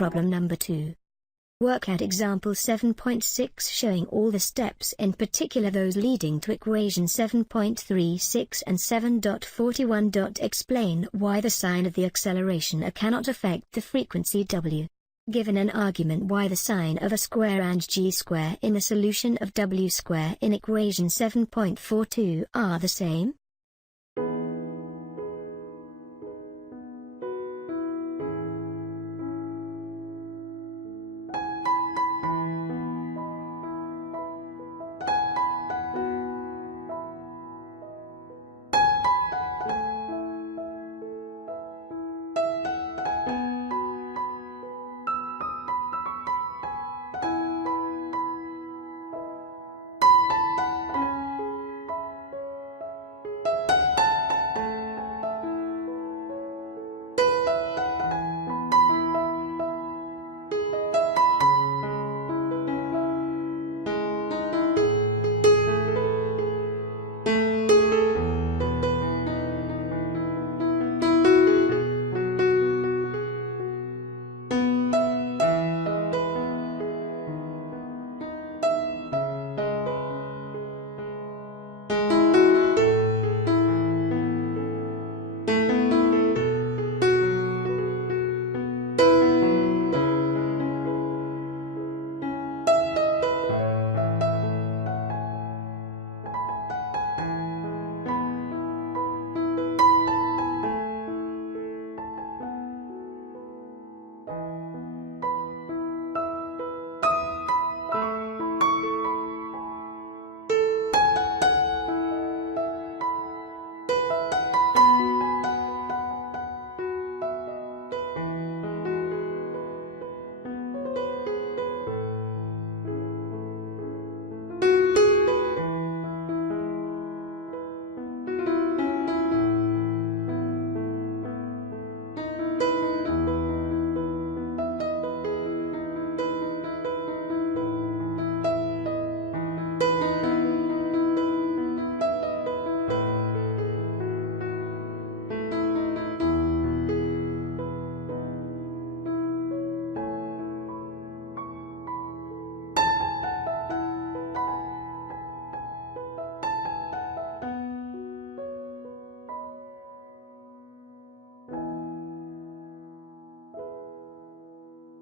Problem number 2. Work out example 7.6 showing all the steps, in particular those leading to equation 7.36 and 7.41. Explain why the sign of the acceleration a cannot affect the frequency w. Given an argument why the sign of a square and g square in the solution of w square in equation 7.42 are the same.